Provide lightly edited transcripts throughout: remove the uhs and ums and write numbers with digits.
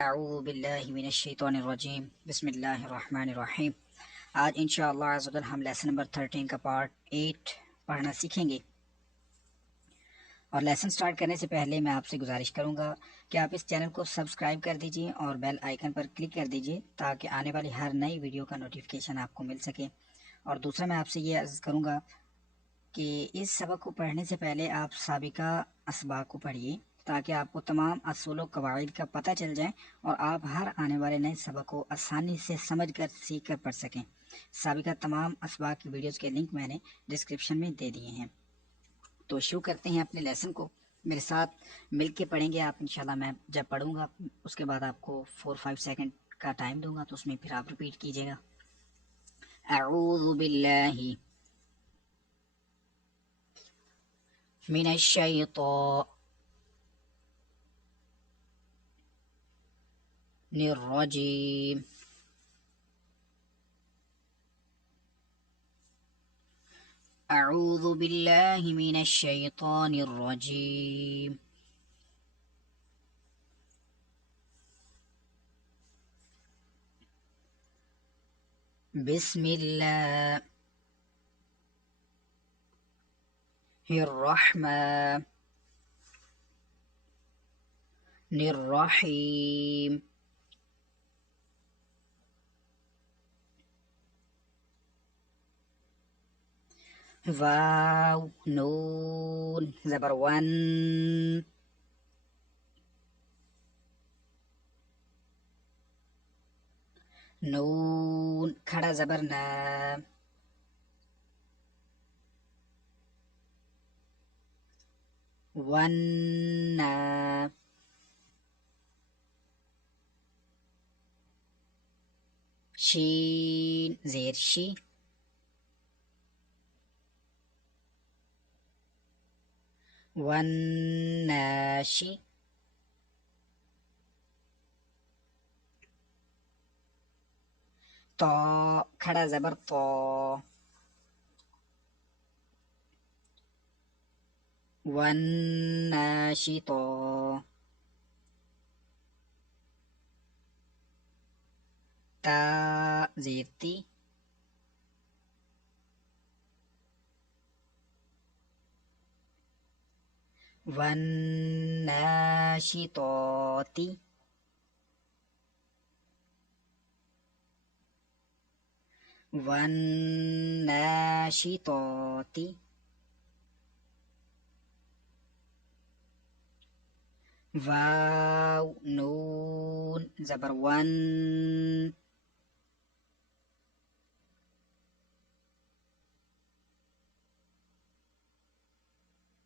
अऊज़ु बिल्लाहि मिनश्शैतानिर्रजीम बिस्मिल्लाहिर्रहमानिर्रहीम। आज इंशाअल्लाह अज़्ज़वजल हम लेसन नंबर 13 का पार्ट 8 पढ़ना सीखेंगे। और लेसन स्टार्ट करने से पहले मैं आपसे गुजारिश करूंगा कि आप इस चैनल को सब्सक्राइब कर दीजिए और बेल आइकन पर क्लिक कर दीजिए ताकि आने वाली हर नई वीडियो का नोटिफिकेशन आपको मिल सके। और दूसरा मैं आपसे ये अर्ज़ करूँगा कि इस सबक को पढ़ने से पहले आप साबिका असबाक को पढ़िए ताकि आपको तमाम असूल व कवाइद का पता चल जाए और आप हर आने वाले नए सबक को आसानी से समझ कर सीख कर पढ़ सकें। साबिका तमाम असबाक की वीडियोस के लिंक मैंने डिस्क्रिप्शन में दे दिए हैं। तो शुरू करते हैं अपने लेसन को। मेरे साथ मिल के पढ़ेंगे आप इंशाल्लाह। मैं जब पढ़ूंगा उसके बाद आपको 4-5 सेकंड का टाइम दूंगा तो उसमें फिर आप रिपीट कीजिएगा। अऊज़ु बिल्लाहि मिनश्शैतानिर्रजीम। अऊज़ु बिल्लाहि मिनश्शैतानिर्रजीम। बिस्मिल्लाहिर्रहमानिर्रहीम। वाव नून ज़बर वन। नून खड़ा ज़बर ना। वन्ना। शीन ज़ेर शी। वन्नाशी। तो खड़ा ज़बर तो। वन्नाशितो। ता ज़ेर ती। वन्नाशितोति। वन्नाशितोति। वाव नून ज़बर वन।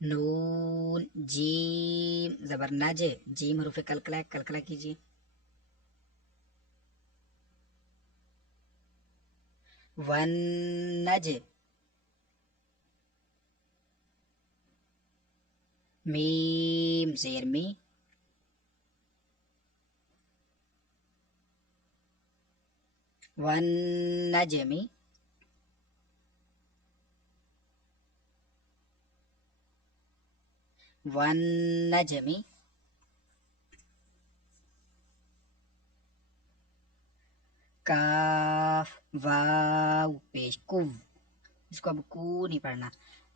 नून जीम ज़बर नज। जीम हरूफ कलकला कलकला कीजिए। वन नज। मीम ज़ेर मी। वन नजमी। वन नजमी। काफ वाव पेश कुव। इसको अब कू नहीं पढ़ना।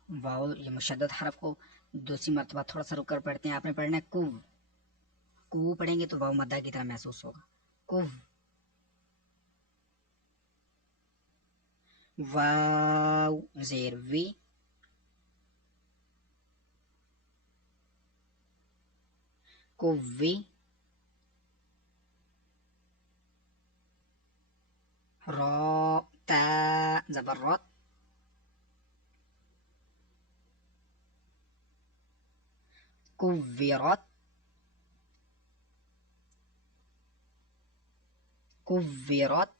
वाव ये मुशद्दद हरफ को दूसरी मर्तबा थोड़ा सा रुक कर पढ़ते हैं। आपने पढ़ना है कुव। कू पढ़ेंगे तो वाव मद्दा की तरह महसूस होगा। कुव। वाव ज़ेर वी। कुव्वी। रा ता ज़बर रत। कुव्विरत। कुव्विरत।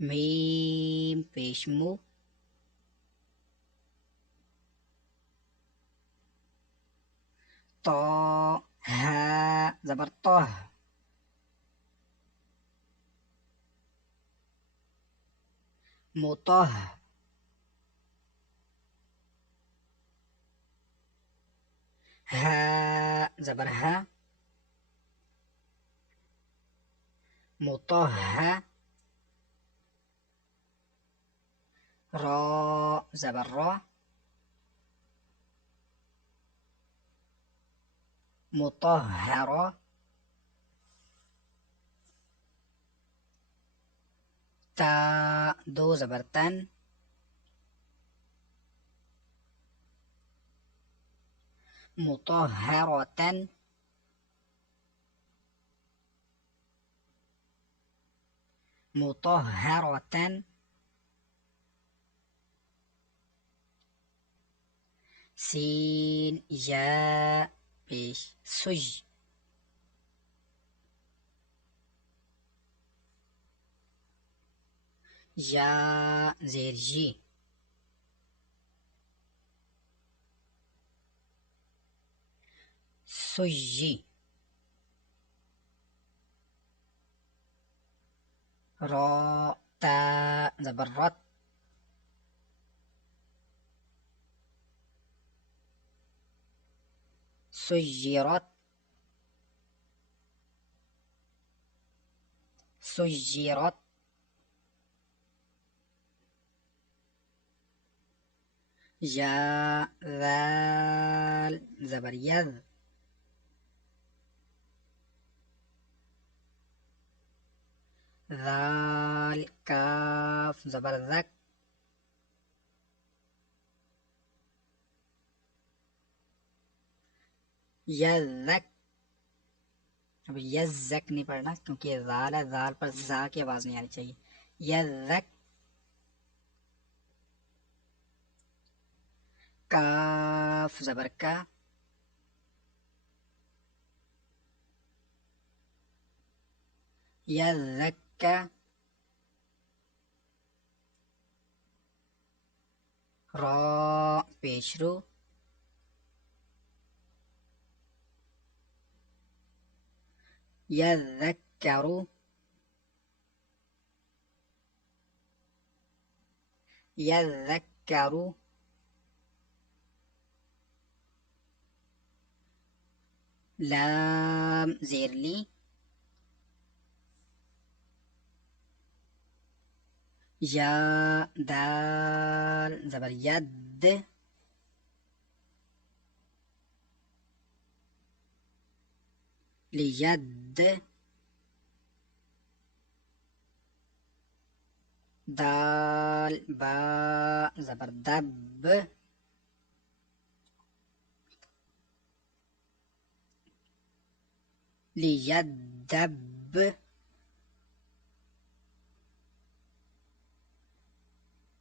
मीम पेश मु। तो हा ज़बर तह। मुतह। زبر ها. مطه. را زبر را. مطهرة. تا دو زبر تن. مطهرة. مطهرة. سين جاء بيش سج. جاء زير جي. سجي. را تا زبرت. سجرت. سجرت. جاء ذال زبر يذ. ذال كاف زبر ذك. यज़क। अब यज़क नहीं पढ़ना क्योंकि ये ज़ाल है, ज़ाल पर ज़ा की आवाज़ नहीं आनी चाहिए। यज़क। काफ ज़बर का। यज़क्का। रा पेशरू। यज़क्करू। यज़क्करू। लाम ज़ेरली। या दाल ज़बर यद। लियद। दाल बा ज़बर दब। लियदब।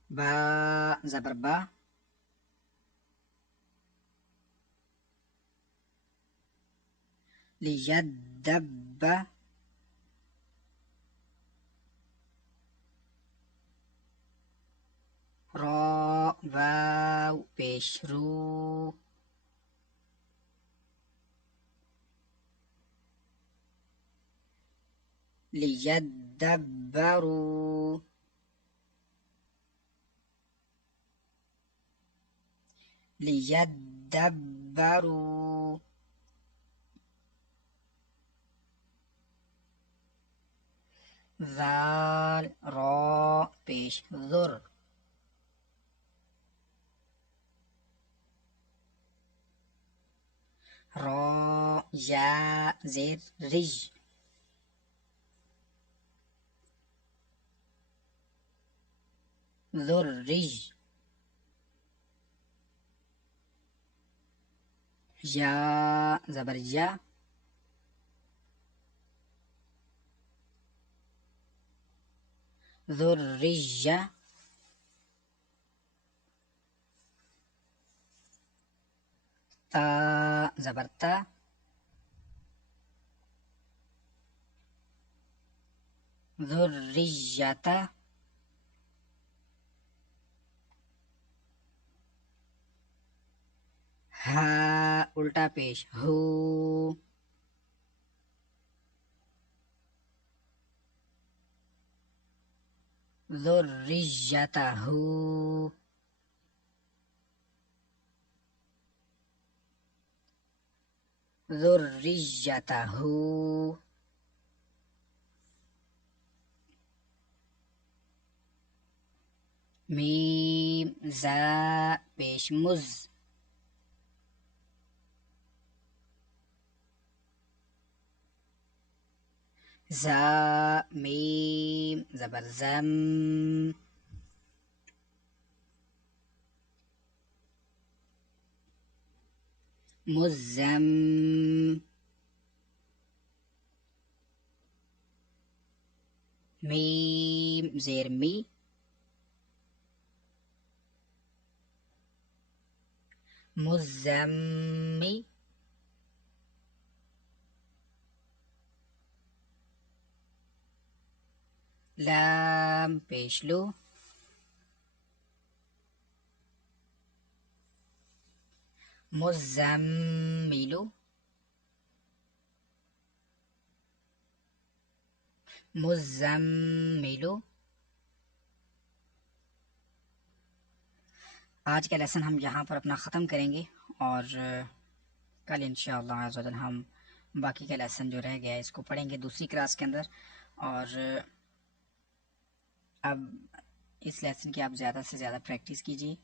बा ज़बर बा। लियदब। را واو पेशरू। लियदब्बरू। लियदब्बरू। ज़ाल रा पेश ज़ुर। را या ज़ेर रिज। ज़ुर्रिज। या ज़बर या। ज़ुर्रिय्या। ता ज़बर ता। ज़ुर्रिय्यता। हा उल्टा पेश हू। ज़ुर्रिय्यतहू। ज़ुर्रिय्यतहु। मीम ज़ा पेश मुज़, ज़ा मीम ज़बर ज़म, मुज़्ज़म, मीम ज़ेर मी, मुज़्ज़म्मी, लाम पेश लो, मुज़्ज़म्मिलु, मुज़्ज़म्मिलु। आज का लेसन हम यहाँ पर अपना ख़त्म करेंगे और कल इंशाअल्लाह अज़्ज़ वजल हम बाकी का लेसन जो रह गया है इसको पढ़ेंगे दूसरी क्लास के अंदर। और अब इस लेसन की आप ज़्यादा से ज़्यादा प्रैक्टिस कीजिए।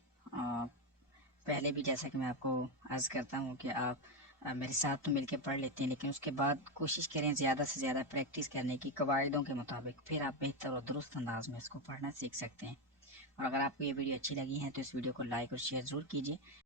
पहले भी जैसा कि मैं आपको अर्ज़ करता हूँ कि आप मेरे साथ तो मिलके पढ़ लेते हैं, लेकिन उसके बाद कोशिश करें ज़्यादा से ज़्यादा प्रैक्टिस करने की कवायदों के मुताबिक, फिर आप बेहतर और दुरुस्त अंदाज में इसको पढ़ना सीख सकते हैं। और अगर आपको ये वीडियो अच्छी लगी है तो इस वीडियो को लाइक और शेयर ज़रूर कीजिए।